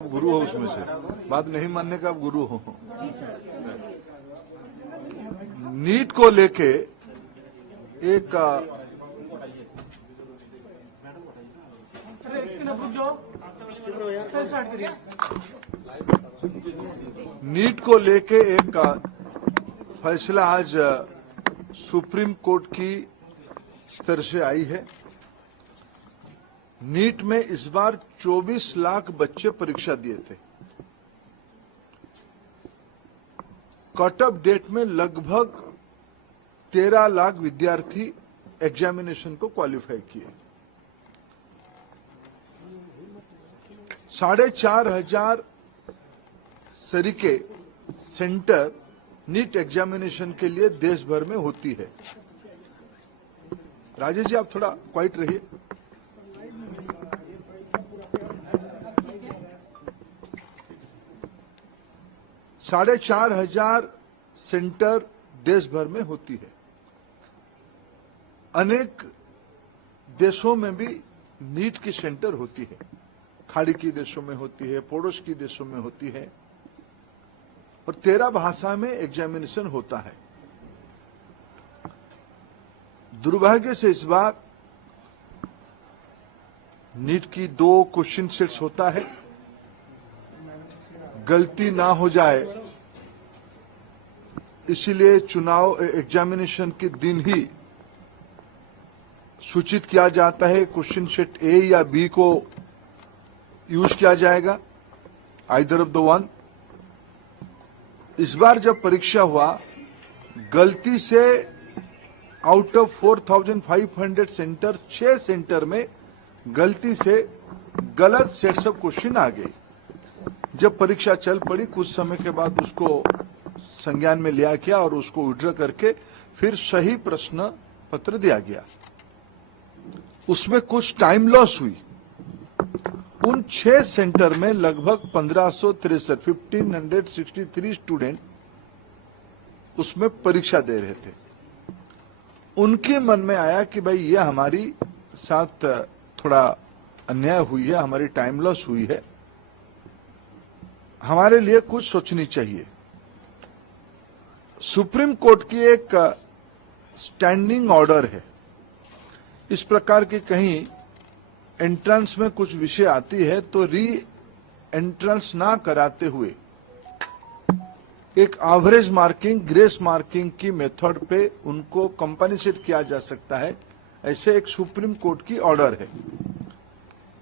गुरु हो उसमें से, बात नहीं मानने का आप गुरु हो। नीट को लेके एक फैसला आज सुप्रीम कोर्ट की स्तर से आई है। नीट में इस बार 24 लाख बच्चे परीक्षा दिए थे। कट ऑफ डेट में लगभग 13 लाख विद्यार्थी एग्जामिनेशन को क्वालिफाई किए। 4,500 सरीके सेंटर नीट एग्जामिनेशन के लिए देश भर में होती है। राजेश जी आप थोड़ा क्वाइट रहिए। साढ़े 4,500 सेंटर देश भर में होती है। अनेक देशों में भी नीट की सेंटर होती है। खाड़ी के देशों में होती है, पड़ोस के देशों में होती है और 13 भाषा में एग्जामिनेशन होता है। दुर्भाग्य से इस बार नीट की 2 क्वेश्चन सेट्स होता है। गलती ना हो जाए इसीलिए चुनाव एग्जामिनेशन के दिन ही सूचित किया जाता है। क्वेश्चन सेट ए या बी को यूज किया जाएगा, आइदर ऑफ द वन। इस बार जब परीक्षा हुआ, गलती से आउट ऑफ 4,500 सेंटर 6 सेंटर में गलती से गलत सेट्स ऑफ क्वेश्चन आ गए। जब परीक्षा चल पड़ी, कुछ समय के बाद उसको संज्ञान में लिया गया और उसको विड्रॉ करके फिर सही प्रश्न पत्र दिया गया। उसमें कुछ टाइम लॉस हुई। उन 6 सेंटर में लगभग 1563 स्टूडेंट उसमें परीक्षा दे रहे थे। उनके मन में आया कि भाई ये हमारी साथ थोड़ा अन्याय हुई है, हमारी टाइम लॉस हुई है, हमारे लिए कुछ सोचनी चाहिए। सुप्रीम कोर्ट की एक स्टैंडिंग ऑर्डर है। इस प्रकार की कहीं एंट्रेंस में कुछ विषय आती है तो री एंट्रेंस ना कराते हुए एक एवरेज मार्किंग, ग्रेस मार्किंग की मेथड पे उनको कंपनसेट किया जा सकता है। ऐसे एक सुप्रीम कोर्ट की ऑर्डर है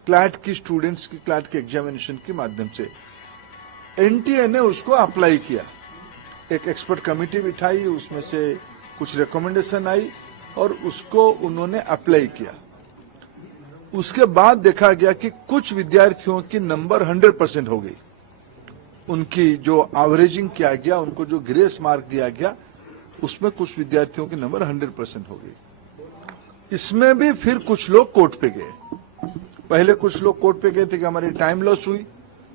क्लैट की स्टूडेंट्स की, क्लैट के एग्जामिनेशन के माध्यम से। एनटीए ने उसको अप्लाई किया। एक एक्सपर्ट कमेटी बिठाई, उसमें से कुछ रिकमेंडेशन आई और उसको उन्होंने अप्लाई किया। उसके बाद देखा गया कि कुछ विद्यार्थियों की नंबर 100% हो गई। उनकी जो एवरेजिंग किया गया, उनको जो ग्रेस मार्क दिया गया, उसमें कुछ विद्यार्थियों की नंबर 100% हो गई। इसमें भी फिर कुछ लोग कोर्ट पे गए। पहले कुछ लोग कोर्ट पे गए थे कि हमारी टाइम लॉस हुई।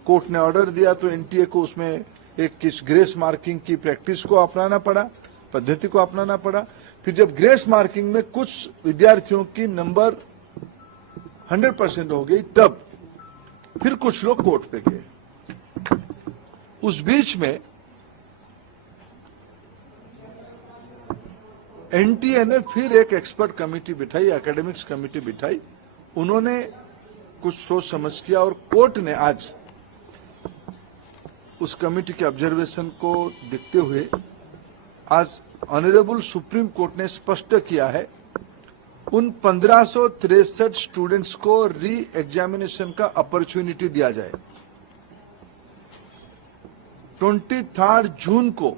कोर्ट ने ऑर्डर दिया तो एनटीए को उसमें एक किस ग्रेस मार्किंग की प्रैक्टिस को अपनाना पड़ा, पद्धति को अपनाना पड़ा। फिर जब ग्रेस मार्किंग में कुछ विद्यार्थियों की नंबर 100% हो गई, तब फिर कुछ लोग कोर्ट पे गए। उस बीच में एनटीए ने फिर एक एक्सपर्ट कमेटी बिठाई, एकेडमिक्स कमेटी बिठाई। उन्होंने कुछ सोच समझ किया और कोर्ट ने आज उस कमेटी के ऑब्जर्वेशन को देखते हुए आज ऑनरेबल सुप्रीम कोर्ट ने स्पष्ट किया है उन 1563 स्टूडेंट्स को री एग्जामिनेशन का अपॉर्चुनिटी दिया जाए। 23 जून को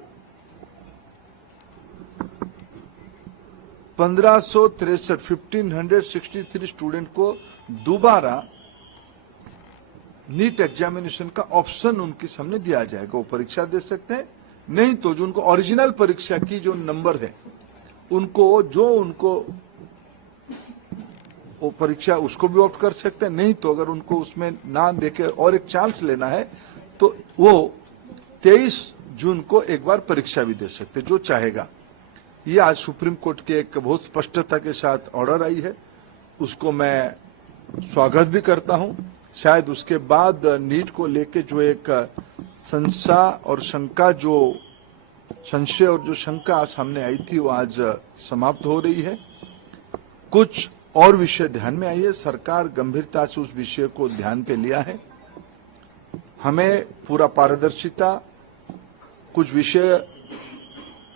1563 स्टूडेंट को दोबारा नीट एग्जामिनेशन का ऑप्शन उनके सामने दिया जाएगा। वो परीक्षा दे सकते हैं, नहीं तो जो उनको ओरिजिनल परीक्षा की जो नंबर है उनको वो परीक्षा उसको भी ऑप्ट कर सकते हैं। नहीं तो अगर उनको उसमें ना देके और एक चांस लेना है तो वो 23 जून को एक बार परीक्षा भी दे सकते, जो चाहेगा। ये आज सुप्रीम कोर्ट के एक बहुत स्पष्टता के साथ ऑर्डर आई है, उसको मैं स्वागत भी करता हूं। शायद उसके बाद नीट को लेके जो एक संशय और शंका सामने आई थी वो आज समाप्त हो रही है। कुछ और विषय ध्यान में आई है, सरकार गंभीरता से उस विषय को ध्यान पे लिया है। हमें पूरा पारदर्शिता, कुछ विषय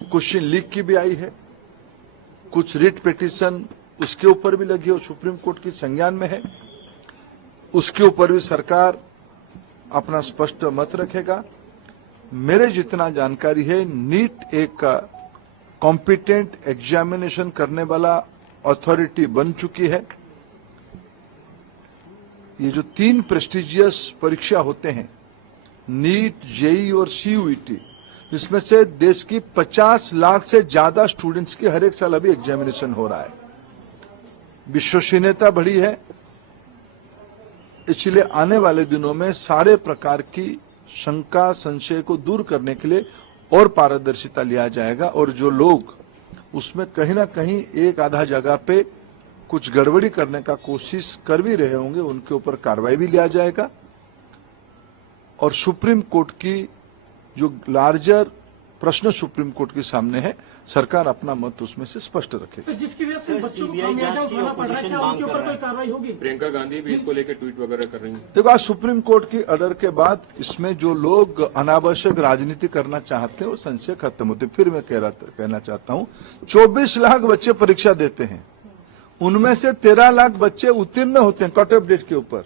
क्वेश्चन लीक की भी आई है, कुछ रिट पिटीशन उसके ऊपर भी लगी और सुप्रीम कोर्ट की संज्ञान में है, उसके ऊपर भी सरकार अपना स्पष्ट मत रखेगा। मेरे जितना जानकारी है, नीट एक कॉम्पिटेंट एग्जामिनेशन करने वाला अथॉरिटी बन चुकी है। ये जो 3 प्रेस्टिजियस परीक्षा होते हैं, नीट, जेईई और सीयूईटी, इसमें से देश की 50 लाख से ज्यादा स्टूडेंट्स की हर एक साल अभी एग्जामिनेशन हो रहा है। विश्वसनीयता बढ़ी है, इसलिए आने वाले दिनों में सारे प्रकार की शंका संशय को दूर करने के लिए और पारदर्शिता लिया जाएगा और जो लोग उसमें कहीं ना कहीं एक आधा जगह पे कुछ गड़बड़ी करने का कोशिश कर भी रहे होंगे, उनके ऊपर कार्रवाई भी लिया जाएगा। और सुप्रीम कोर्ट की जो लार्जर प्रश्न सुप्रीम कोर्ट के सामने है, सरकार अपना मत उसमें से स्पष्ट रखेगी। तो जिसकी वजह से बच्चों को खामियाजा उठाना पड़ रहा है, क्या उनके ऊपर कोई कार्रवाई होगी? प्रियंका गांधी भी इसको लेकर ट्वीट वगैरह कर रही हैं। देखो, आज सुप्रीम कोर्ट की ऑर्डर के बाद इसमें जो लोग अनावश्यक राजनीति करना चाहते हैं वो संशय खत्म होते। फिर मैं कहना चाहता हूं, 24 लाख बच्चे परीक्षा देते हैं, उनमें से 13 लाख बच्चे उत्तीर्ण होते हैं कट ऑफ डेट के ऊपर।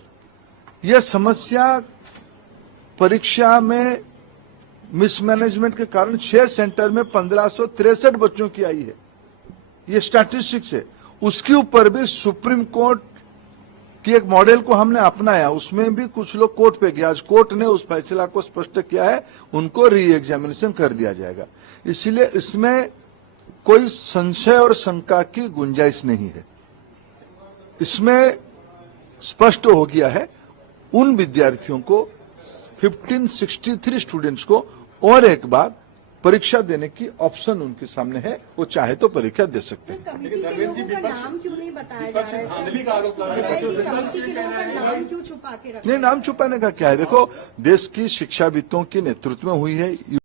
यह समस्या परीक्षा में मिसमैनेजमेंट के कारण 6 सेंटर में 1563 बच्चों की आई है, ये स्टैटिस्टिक्स है। उसके ऊपर भी सुप्रीम कोर्ट की एक मॉडल को हमने अपनाया, उसमें भी कुछ लोग कोर्ट पे गया। आज कोर्ट ने उस फैसला को स्पष्ट किया है, उनको री एग्जामिनेशन कर दिया जाएगा। इसलिए इसमें कोई संशय और शंका की गुंजाइश नहीं है। इसमें स्पष्ट हो गया है, उन विद्यार्थियों को 1563 स्टूडेंट्स को और एक बार परीक्षा देने की ऑप्शन उनके सामने है, वो चाहे तो परीक्षा दे सकते हैं। कमेटी के लोगों का नाम क्यों नहीं बताया जा रहा है? कमेटी के लोगों का नाम क्यों छुपा के रखा? नहीं, नाम छुपाने का क्या है? देखो, देश की शिक्षाविदों के नेतृत्व में हुई है।